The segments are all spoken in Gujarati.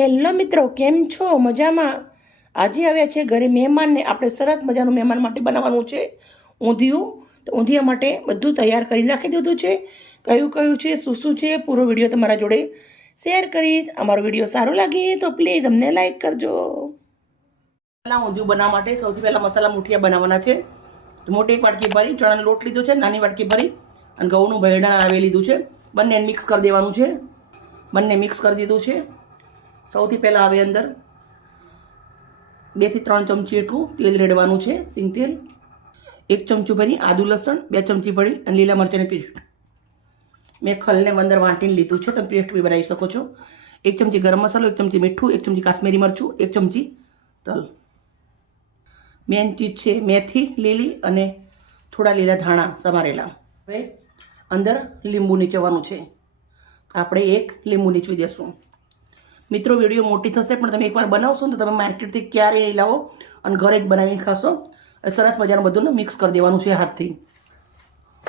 હેલો મિત્રો, કેમ છો? મજામાં? આજે આવ્યા છે ઘરે મહેમાનને. આપણે સરસ મજાનું મહેમાન માટે બનાવવાનું છે, ઊંધિયું. તો ઊંધિયા માટે બધું તૈયાર કરી નાખી દીધું છે. કયું કયું છે, શું શું છે, પૂરો વીડિયો તમારા જોડે શેર કરીશ અમારો વીડિયો સારો લાગે તો પ્લીઝ અમને લાઈક કરજો. પહેલાં ઊંધિયું બનાવવા માટે સૌથી પહેલાં મસાલા મુઠિયા બનાવવાના છે. મોટી એક વાટકી ભરી, ચણાનો લોટ લીધો છે, નાની વાટકી ભરી અને ઘઉંનું ભેડા આવી લીધું છે. બંને મિક્સ કરી દેવાનું છે. બંને મિક્સ કરી દીધું છે. સૌથી પહેલાં આવે અંદર. બેથી ત્રણ ચમચી એટલું તેલ રેડવાનું છે, સિંગ તેલ. એક ચમચી ભરી આદુ લસણ, બે ચમચી ભરી અને લીલા મરચાંની પેસ્ટ. મેં ખલને અંદર વાંટીને લીધું છે, તમે પેસ્ટ બી બનાવી શકો છો. એક ચમચી ગરમ મસાલો, એક ચમચી મીઠું, એક ચમચી કાશ્મીરી મરચું, એક ચમચી તલ. મેન ચીજ છે મેથી, લીલી અને થોડા લીલા ધાણા સમારેલા. હવે અંદર લીંબુ નીચવાનું છે. આપણે એક લીંબુ નીચવી દેશું મિત્રો, વીડિયો મોટી થશે, પણ તમે એકવાર બનાવશો ને તો તમે માર્કેટથી ક્યારેય નહીં લાવો અને ઘરે જ બનાવીને ખાશો. સરસ મજાનું બધું મિક્સ કરી દેવાનું છે હાથથી.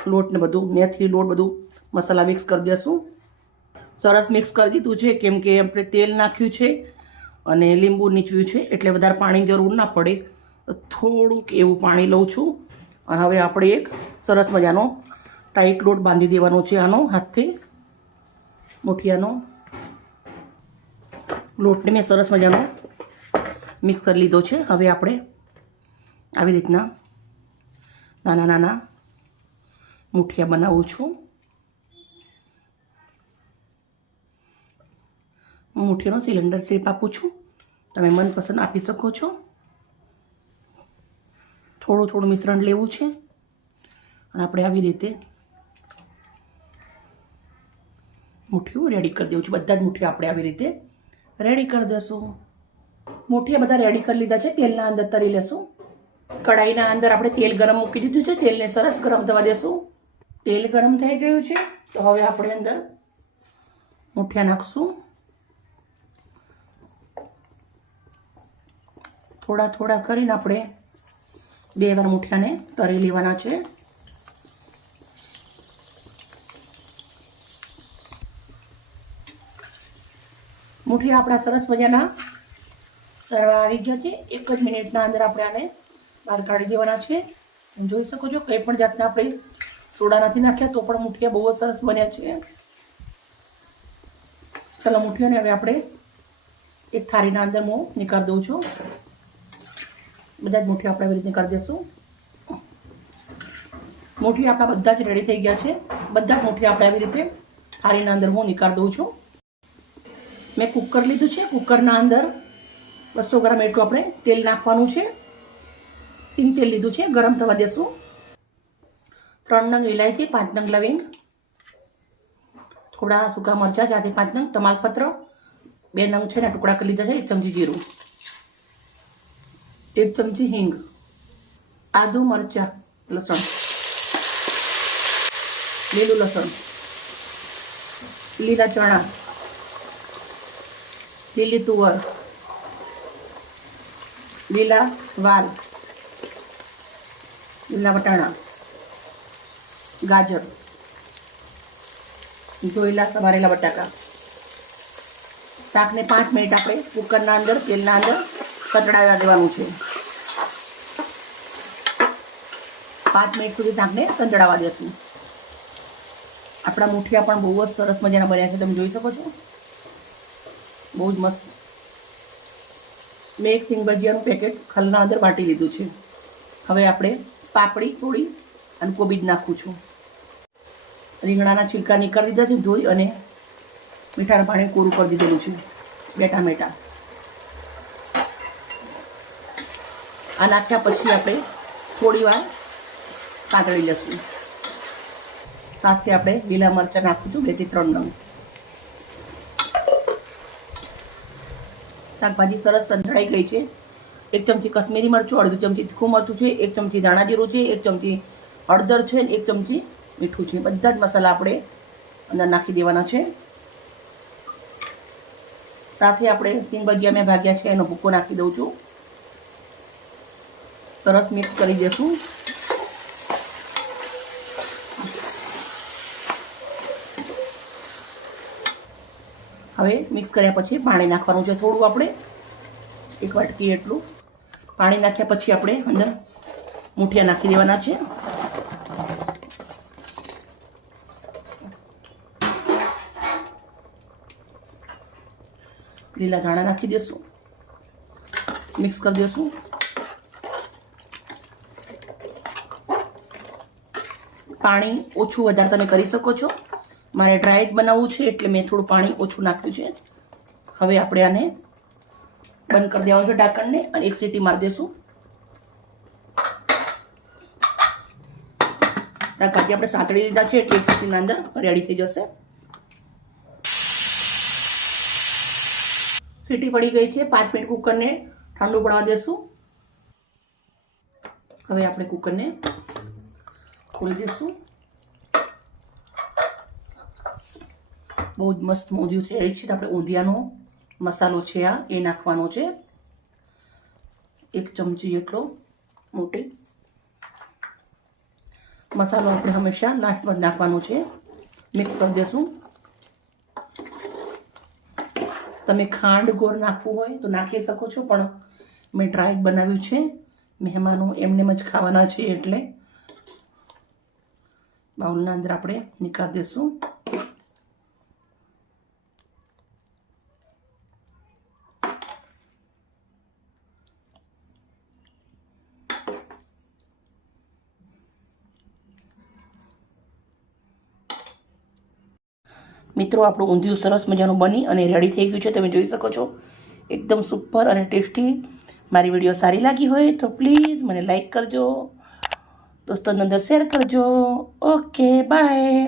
લોટ ને બધું, મેથી, લોટ બધું, મસાલા મિક્સ કરી દેશું. સરસ મિક્સ કરી દીધું છે, કેમ કે આપણે તેલ નાખ્યું છે અને લીંબુ નીચવ્યું છે, એટલે વધારે પાણીની જરૂર ના પડે. તો થોડુંક એવું પાણી લઉં છું. અને હવે આપણે એક સરસ મજાનો ટાઈટ લોટ બાંધી દેવાનો છે આનો હાથથી. મુઠિયાનો. લોટને મેં સરસ મજાનો મિક્સ કરી લીધો છે. હવે આપણે આવી રીતના નાના નાના મુઠિયા બનાવું છું. હું મુઠિયાનો સિલિન્ડર શેપ આપું છું. તમે મનપસંદ આપી શકો છો. થોડું થોડું મિશ્રણ લેવું છે. અને આપણે આવી રીતે મુઠ્ઠીઓ રેડી કરી દેવું છે. બધા જ મુઠ્ઠી આપણે આવી રીતે રેડી કરી દઈશું મુઠ્ઠીયા બધા રેડી કરી લીધા છે, તેલના અંદર તરી લેશું. કઢાઈના અંદર આપણે તેલ ગરમ મૂકી દીધું છે, તેલને સરસ ગરમ થવા દેશું. તેલ ગરમ થઈ ગયું છે, તો હવે આપણે અંદર મુઠિયા નાખશું. થોડા થોડા કરીને આપણે બે વાર મુઠિયાને તરી લેવાના છે. મુઠિયા આપણા સરસ મજાના તરવા આવી ગયા છે એક જ મિનિટના અંદર આપણે આને બહાર કાઢી દેવાના છે. જોઈ શકો છો કંઈ પણ જાતના આપણે સોડા નથી નાખ્યા, તો પણ મુઠિયા બહુ સરસ બન્યા છે. ચલો મુઠિયાને હવે આપણે એક થાળીના અંદર હું નીકાળી દઉં છું. બધા જ મુઠિયા આપણે આવી રીતે કરી દઈશું મુઠી આપણા બધા જ રેડી થઈ ગયા છે. બધા જ મુઠી આપણે આવી રીતે થાળીના અંદર હું નીકાળી દઉં છું. મેં કુકર લીધું છે, કુકરના અંદર બસો ગ્રામ એટલું આપણે તેલ નાખવાનું છે. સિંગ તેલ લીધું છે, ગરમ થવા દેશું. ત્રણ નંગ ઇલાયચી પાંચ નંગ લવિંગ, થોડા સૂકા મરચાં જાતે પાંચ નંગ તમાલપત્ર, બે નંગ છે ને ટુકડા કરી લીધા છે, એક ચમચી જીરું, એક ચમચી હિંગ, આદુ મરચાં, લસણ, લીલું લસણ, લીલા ચણા લીલી તુવર. લીલા વાલ. લીલા વટાણા. ગાજર. જોયેલા સમારેલા બટાકા. શાકને પાંચ મિનિટ આપણે કુકરના અંદર, તેલના અંદર કચડાવવા દેવાનું છે. પાંચ મિનિટ સુધી શાકને સંતળાવવા દેશું. આપણા મુઠિયા પણ બહુ જ સરસ મજાના બન્યા છે, તમે જોઈ શકો છો. બહુ જ મસ્ત. મેં એક સિંગ પેકેટ ખલના અંદર વાટી લીધું છે. હવે આપણે પાપડી થોડી અને કોબી નાખું છું. રીંગણાના છિલકા નીકાળી દીધા છે, ધોઈ અને મીઠાના પાણી કોરું કરી દીધેલું છે. બે ટામેટા. આ નાખ્યા પછી આપણે થોડી વાર કાતળી લઈશું. સાથે આપણે લીલા મરચાં નાખું છું બેથી ત્રણ નંગ. શાકભાજી સરસ સંધળાઈ ગઈ છે. એક ચમચી કશ્મીરી મરચું, અડધું ચમચી તીખું મરચું છે, એક ચમચી ધાણા જીરું છે, એક ચમચી હળદર છે એક ચમચી મીઠું છે. બધા જ મસાલા આપણે અંદર નાખી દેવાના છે. સાથે આપણે સિંગ ભજીયા મેં ભાગ્યા છે, એનો ભૂકો નાખી દઉં છું. સરસ મિક્સ કરી દેશું. હવે મિક્સ કર્યા પછી પાણી નાખવાનું છે થોડું આપણે. એક વાટકી એટલું. પાણી નાખ્યા પછી આપણે અંદર મૂઠિયા નાખી દેવાના છે. લીલા ધાણા નાખી દેશું. મિક્સ કરી દેશું. પાણી ઓછું વધારે તમે કરી શકો છો. મારે ડ્રાય જ બનાવવું છે એટલે મેં થોડું પાણી ઓછું નાખ્યું છે. હવે આપણે આને બંધ કરી દેવાનું છે ઢાંકણને અને એક સીટી મારી દેશું. બાકી આપણે સાંતળી દીધા છે એટલે એક સીટીના અંદર રેડી થઈ જશે. સીટી પડી ગઈ છે, પાંચ મિનિટ કુકરને ઠંડુ પડવા દેશું. હવે આપણે કુકરને ખોલી દઈશું બહુ જ મસ્ત મોંધિયું થઈ રહી છે. આપણે ઊંધિયાનો મસાલો છે આ, એ નાખવાનો છે. એક ચમચી જેટલો મોટી મસાલો આપણે હંમેશા લાસ્ટમાં નાખવાનો છે. મિક્સ કરી દઈશું તમે ખાંડ ગોળ નાખવું હોય તો નાખી શકો છો, પણ મેં ડ્રાય બનાવ્યું છે. મહેમાનો એમને જ ખાવાના છે એટલે બાઉલના અંદર આપણે નીકાળી દઈશું મિત્રો, આપણું ઊંધિયું સરસ મજાનું બની અને રેડી થઈ ગયું છે. તમે જોઈ શકો છો. એકદમ સુપર અને ટેસ્ટી. મારી વીડિયો સારી લાગી હોય તો પ્લીઝ મને લાઈક કરજો. દોસ્તોની અંદર શેર કરજો. Okay bye